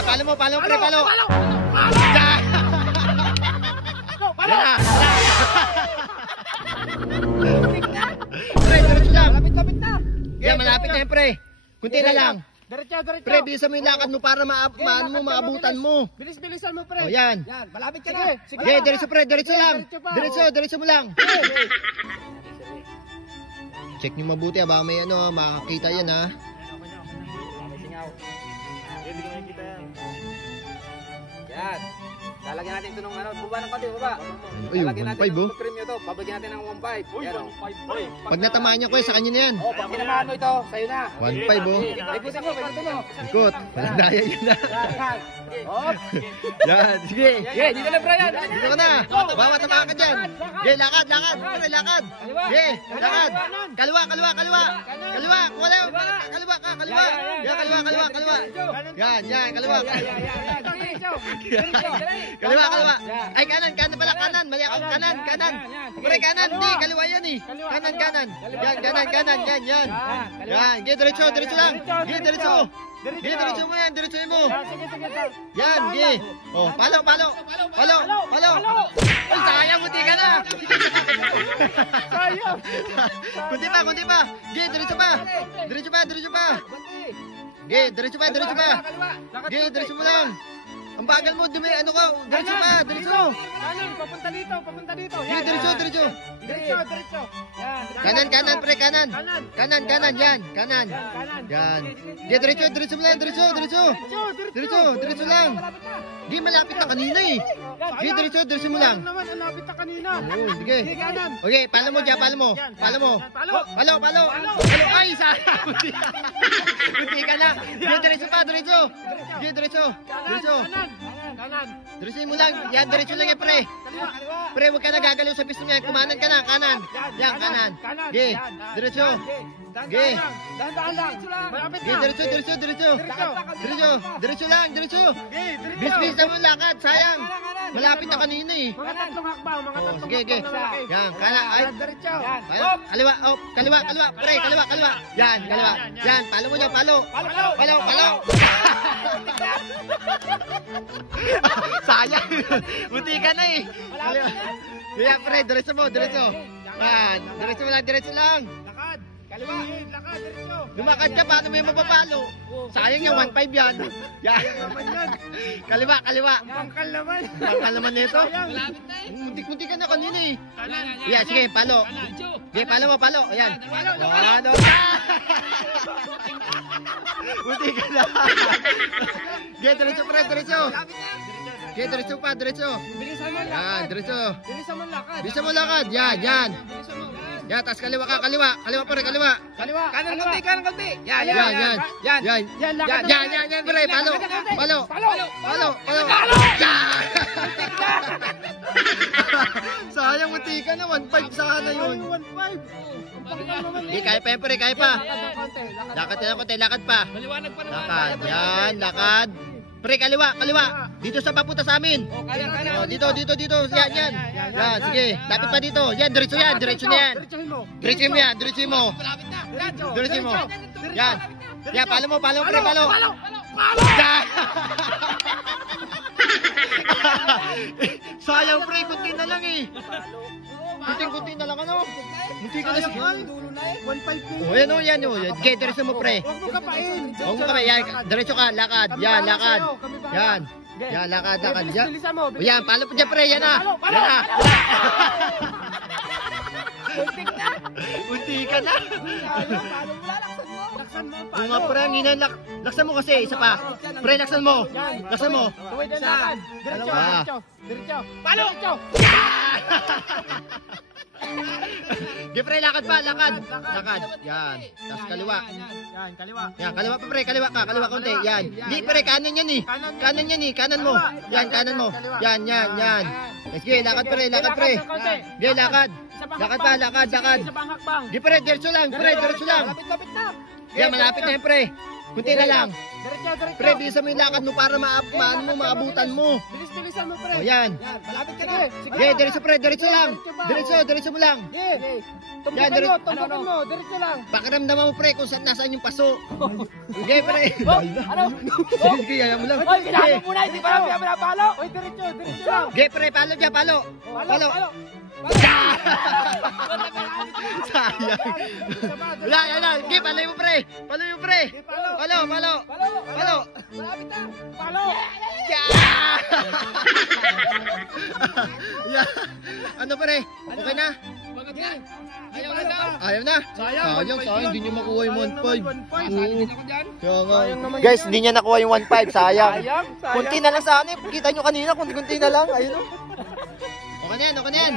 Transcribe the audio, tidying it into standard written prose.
Yan, palo mo, pre, palo. Pre, diretso lang. Lapit na. Yan, malapit na yan, pre. Kunti na lang. Diretso. Pre, bilisan mo yung lakad mo para maabutan mo. Bilisan mo, pre. O, yan. Malapit ka na. Sige, diretso, pre, diretso lang. Diretso mo lang. Check nyo mabuti, baka may makakita yan, ha. Yan. Lalagyan natin ito ng baba ng konti, baba. Uy, Lalagyan natin 1.5, ng cream nyo ito. Babagyan natin ng 1.5. Yan, Pag natamaan niya, kuya, sa kanya na yan. pag tinamaan mo ito, sa'yo na. 1.5, oh. Ikutin mo. Ikot. Walang daya yun na. Yan. Yan, sige. Okay, dito na, Brian. Dito ka na. Baka matamaan ka dyan. Okay, lakad. Pre, lakad. Okay, lakad. Kaliwa. Kaliwa. Kaliwa. Yan, kaliwa. Yan, kaliwa. Kaliwa. Ay, kanan pala, kanan. Mali ako, kanan. Pre, kanan. Di, kaliwa yan eh. Kanan. Yan, kanan. Yan. Yan, okay, diretso lang. Okay, diretso. Okay, diretso mo yan, Yan, okay. Oh, palo. Ay, sayang, buti ka na. Sayang. Kunti pa. Okay, diretso pa. Okay, diretso pa. Okay, diretso mo lang. Ang bagal mo, diretso pa. Kanan, papunta dito. Okay, diretso. Diretso. Yan. Kanan, pre, kanan. Kanan, yan. Yan. Okay, diretso mo lang, diretso lang. Di, malapit na kanina eh. Okay, diretso mo lang. Naman, malapit na kanina. Sige. Kanan. Okay, palo mo. Palo. Ay, sayang. Buti ka na. Okay, diretso pa. Okay, diretso. Kanan. Diretso mo lang. Yan, diretso lang yan, pre. Pre, huwag ka nagagalaw sa piston niya. Kumanan ka na, kanan. Yan, kanan. Okay, diretso. Okay. Dahan lang. Malapit Okay, na. diretso lang. Bis-bisa mo lakad, sayang. Malapit na kanina eh. Mga tatlong hakbang, Sige. Yan, kanan. Ay, Diretso. kaliwa. Pre, kaliwa. Yan, kaliwa. Yan, palo mo niya, palo. Sayang. Buti ka na eh. Kaya, pre, diretso mo. Yan, diretso lang. Lakad. Kaliwa. Lakad, diretso. Lumakad ka, paano may mapapalo? Sayang yung 1.5 yan. Yan. Kaliwa. Bangkal naman. Bangkal naman nito. Malapit na eh. Muntik ka na kanina eh. Yan, sige, palo. Okay, palo. Ayan. Palo. Muntik ka na. Okay, diretso. Okay, diretso. Bilisan mo Yan, lakad. diretso. Bilisan mo lakad. Bisa mo lakad. Yan. Bilisan mo. Yan, tas kaliwa ka. Kaliwa, pre, kaliwa. Kanan konti. Yan. Yan, pre, palo. Yan! Sayang, muntik ka na. 1.5 sana yun. 1.5. Kaya pa yan, pre, kaya pa. Lakad pa. Lakad, yan, lakad. Pre, kaliwa. Dito sa papunta sa amin. Oh, dito. Yan. Yan, sige. Lapit pa dito. Yan, diretso na yan. Diretso mo. Yan. Yan, palo mo, pre, palo. Yan. Sayang, pre, kunti na lang eh. Kunti na lang, ano? Munti ka na siya. 1.5. Oh, yan. Okay, diretso mo, pre. Huwag mo kapain. Huwag mo kamay. Yan, diretso ka, lakad. Yan, lakad. Yan. Yan, lakad. Yan. Bilisan mo. O yan, palo po dyan, pre. Yan na. Unti ka na. Laksan mo. Kung nga, pre, laksan mo kasi. Isa pa. Pre, laksan mo. Tuwid ang lakad. Diretso. Palo! Pre, lakad pa. Yan. Tapos kaliwa. Yan, kaliwa pa, pre. Kaliwa konti. Yan. Di, pre, kanan yan eh. Kanan mo. Yan, kanan mo. Yan. Sige, lakad, pre. Sige, lakad. Lakad. Di, pre, diretso lang. Lapit na. Yan, malapit na yan, pre. Kunti na lang. Diretso, diretso. Pre, bilisan mo yung lakad mo para maabutan mo. Bilis-bilisan mo, pre. O yan. Yan, malapit ka na. Sige. Okay, diretso pre, diretso lang. Diretso mo lang. Sige. Yan, Tumpukan mo, diretso lang. Pakiramdaman mo pre kung nasaan yung paso. Okay pre. Ano? Sige, kaya mo lang. Hoy, Sige. kailangan mo na, hindi pa lang pinapalo. Hoy, diretso lang. Okay pre, palo dyan, palo. Palo. Sayang. Wala, yan na. Okay, palo mo pre. Palo mo pre. Palo. Malapit na. Palo. Yeah. Ano pre? Okay na? Ayaw na daw. Ayaw na? Sayang, hindi nyo makuha yung 1.5. Sayang ako dyan. Kaya nga. naman Guys, hindi niya nakuha yung 1.5. Sayang. Sayang. Kunti na lang sa akin. Kita nyo kanina, kunti na lang. Ayun o. Okay na yan.